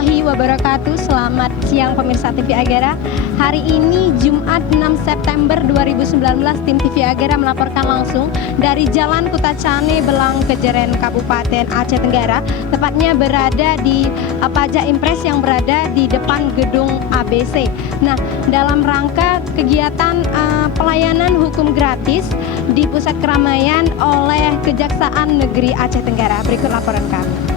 warahmatullahi wabarakatuh. Selamat siang pemirsa TV Agera. Hari ini Jumat 6 September 2019, tim TV Agera melaporkan langsung dari Jalan Kutacane, Belang, Kejeren, Kabupaten Aceh Tenggara. Tepatnya berada di Pajak Impres yang berada di depan gedung ABC. Nah, dalam rangka kegiatan pelayanan hukum gratis di pusat keramaian oleh Kejaksaan Negeri Aceh Tenggara. Berikut laporan kami.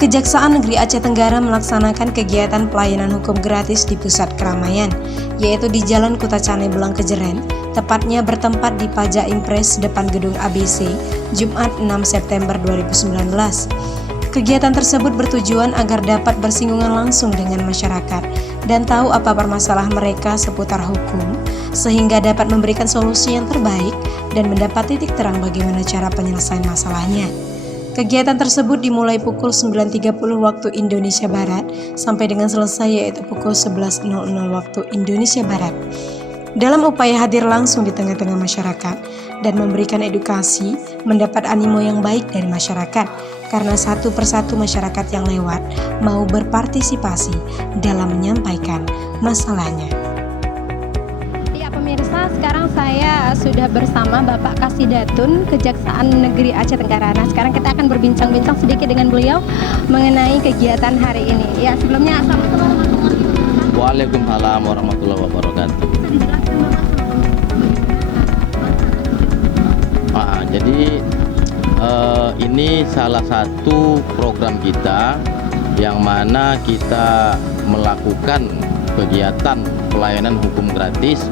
Kejaksaan Negeri Aceh Tenggara melaksanakan kegiatan pelayanan hukum gratis di pusat keramaian, yaitu di Jalan Kutacane, Belang, Kejeren, tepatnya bertempat di Pajak Impres depan gedung ABC, Jumat 6 September 2019. Kegiatan tersebut bertujuan agar dapat bersinggungan langsung dengan masyarakat dan tahu apa permasalahan mereka seputar hukum, sehingga dapat memberikan solusi yang terbaik dan mendapat titik terang bagaimana cara penyelesaian masalahnya. Kegiatan tersebut dimulai pukul 9.30 waktu Indonesia Barat sampai dengan selesai yaitu pukul 11.00 waktu Indonesia Barat. Dalam upaya hadir langsung di tengah-tengah masyarakat dan memberikan edukasi, mendapat animo yang baik dari masyarakat karena satu persatu masyarakat yang lewat mau berpartisipasi dalam menyampaikan masalahnya. Pemirsa, sekarang saya sudah bersama Bapak Kasidatun Kejaksaan Negeri Aceh Tenggara. Nah, sekarang kita akan berbincang-bincang sedikit dengan beliau mengenai kegiatan hari ini. Ya, sebelumnya Assalamualaikum warahmatullahi wabarakatuh. Waalaikumsalam warahmatullahi wabarakatuh. Bisa dijelaskan Bapak? Jadi ini salah satu program kita yang mana kita melakukan kegiatan pelayanan hukum gratis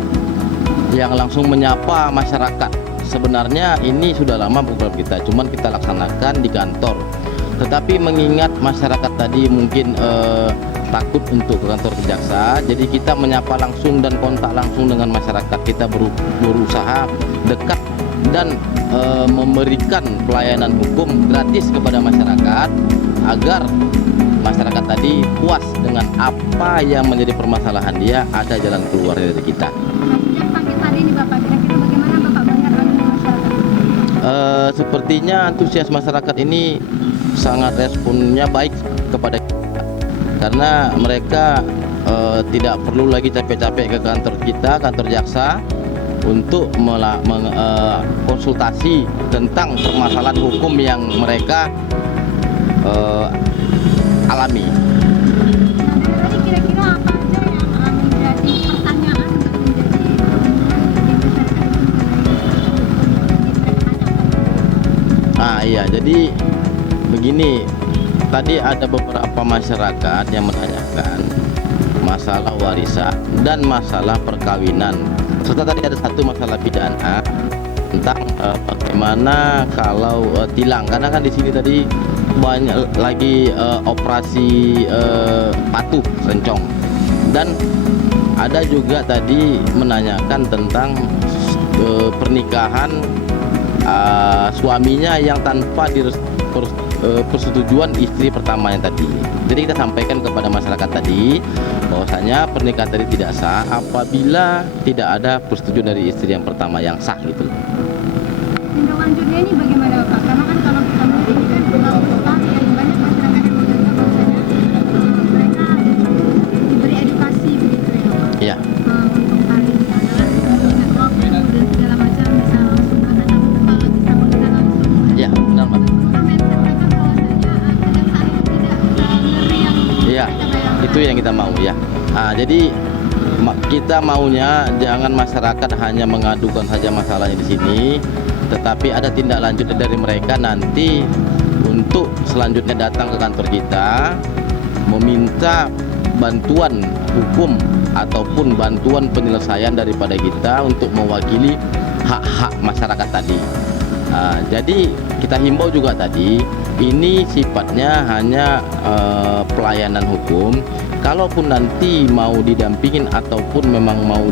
yang langsung menyapa masyarakat. Sebenarnya ini sudah lama program kita, cuman kita laksanakan di kantor. Tetapi mengingat masyarakat tadi mungkin takut untuk ke kantor kejaksaan, jadi kita menyapa langsung dan kontak langsung dengan masyarakat. Kita berusaha dekat dan memberikan pelayanan hukum gratis kepada masyarakat agar masyarakat tadi puas dengan apa yang menjadi permasalahan dia, ada jalan keluar dari kita. Hari ini Bapak, kira-kira bagaimana Bapak melihat masyarakat? Sepertinya antusias masyarakat ini sangat responnya baik kepada kita, karena mereka tidak perlu lagi capek-capek ke kantor kita, kantor jaksa, untuk konsultasi tentang permasalahan hukum yang mereka alami. Kira-kira apa aja yang menjadi pertanyaan Iya, jadi begini, tadi ada beberapa masyarakat yang menanyakan masalah warisan dan masalah perkawinan, serta tadi ada satu masalah pidana tentang bagaimana kalau tilang, karena kan di sini tadi banyak lagi operasi patuh rencong, dan ada juga tadi menanyakan tentang pernikahan suaminya yang tanpa persetujuan istri pertamanya tadi. Jadi kita sampaikan kepada masyarakat tadi bahwasanya pernikahan tadi tidak sah apabila tidak ada persetujuan dari istri yang pertama yang sah gitu. Tindak lanjutnya ini bagaimana Bapak? Karena kan kalau kita melihat kan banyak masyarakat yang menganggap bahwasanya mereka diberi edukasi begitu ya Pak. Iya. Untuk hari ini adalah ingat waktu dan segala macam bisa langsung datang ke tempat, bisa melihat langsung. Iya, benar Mbak. Iya, itu yang kita mau ya. Jadi kita maunya jangan masyarakat hanya mengadukan saja masalahnya di sini, tetapi ada tindak lanjut dari mereka nanti untuk selanjutnya datang ke kantor kita meminta bantuan hukum ataupun bantuan penyelesaian daripada kita untuk mewakili hak-hak masyarakat tadi. Jadi kita himbau juga tadi, ini sifatnya hanya pelayanan hukum. Kalaupun nanti mau didampingin ataupun memang mau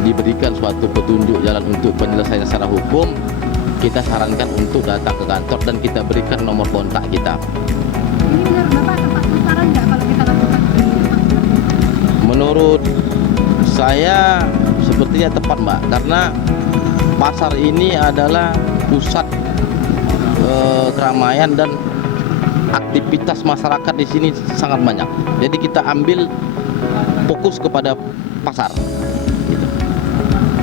diberikan suatu petunjuk jalan untuk penyelesaian secara hukum, kita sarankan untuk datang ke kantor dan kita berikan nomor kontak kita. Ini menurut Bapak tepat sasaran nggak kalau kita lakukan ini? Menurut saya sepertinya tepat Mbak, karena pasar ini adalah pusat keramaian dan aktivitas masyarakat di sini sangat banyak. Jadi kita ambil fokus kepada pasar. Gitu.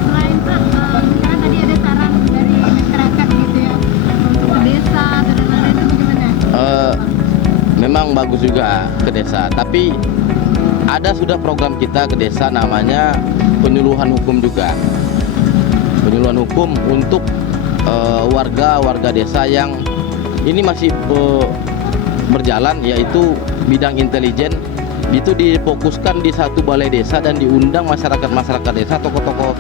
Selain Pak, sekarang tadi ada saran dari masyarakat gitu ya untuk ke desa atau dan lain-lain, itu bagaimana? Memang bagus juga ke desa, tapi ada sudah program kita ke desa namanya penyuluhan hukum juga. Penyuluhan hukum untuk warga desa yang ini masih berjalan, yaitu bidang intelijen. Itu difokuskan di satu balai desa dan diundang masyarakat desa, tokoh-tokoh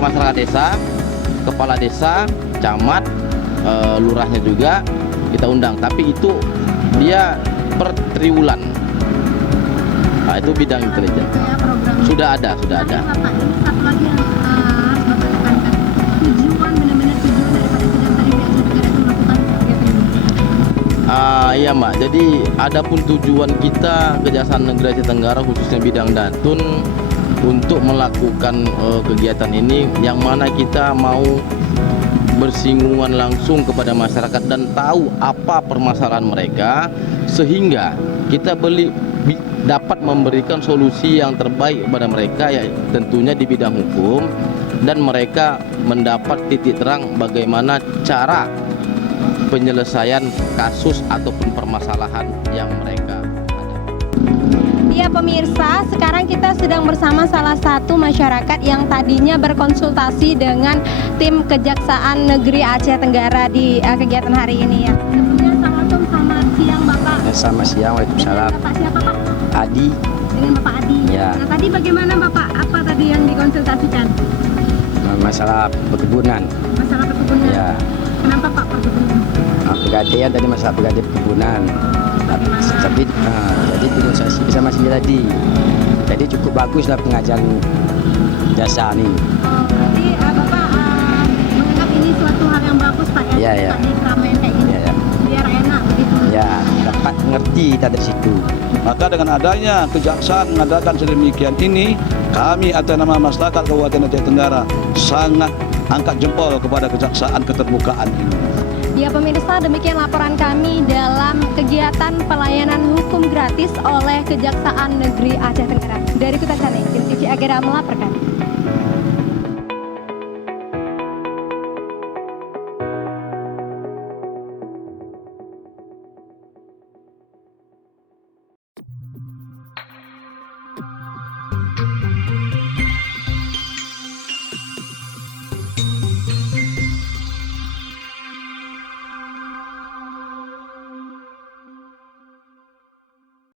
masyarakat desa, kepala desa, camat, lurahnya juga kita undang. Tapi itu dia per triwulan. Nah, itu bidang intelijen. Ya, programnya. Sudah ada. Bapak, ini satu lagi yang harus Bapak tekankan. Tujuan, benar-benar tujuan daripada Kejaksaan Negeri Aceh Tenggara itu melakukan kegiatan ini. Iya Mbak, jadi adapun tujuan kita Kejaksaan Negeri Aceh Tenggara khususnya bidang Datun untuk melakukan kegiatan ini, yang mana kita mau bersinggungan langsung kepada masyarakat dan tahu apa permasalahan mereka, sehingga kita dapat memberikan solusi yang terbaik kepada mereka, ya tentunya di bidang hukum, dan mereka mendapat titik terang bagaimana cara penyelesaian kasus ataupun permasalahan yang mereka hadapi. Ya pemirsa, sekarang kita sedang bersama salah satu masyarakat yang tadinya berkonsultasi dengan tim Kejaksaan Negeri Aceh Tenggara di kegiatan hari ini ya. Sebelumnya Assalamualaikum, selamat siang Bapak. Selamat siang, waalaikumsalam. Dengan Bapak siapa Pak? Adi, Dengan Bapak Adi. Ya. Nah tadi bagaimana Bapak? Apa tadi yang dikonsultasikan? masalah perkebunan. Masalah perkebunan. Ya, Kenapa Pak perkebunan? pegadaian tadi masalah pegadaian perkebunan. Tapi jadi negosiasi bersama sendiri tadi. Jadi cukup baguslah pengajaran jasa ini. Berarti Bapak menganggap ini suatu hal yang bagus Pak ya? Ya, ya. Tadi keramaian kayak gini. Ya, ya. Biar enak begitu. Ya, dapat mengerti kita dari situ. Maka dengan adanya kejaksaan mengadakan sedemikian ini, kami atas nama masyarakat Kabupaten Aceh Tenggara sangat angkat jempol kepada kejaksaan keterbukaan ini. Ya pemirsa, demikian laporan kami dalam kegiatan pelayanan hukum gratis oleh Kejaksaan Negeri Aceh Tenggara. Dari Kuta Cane, Tim TV Agera melaporkan.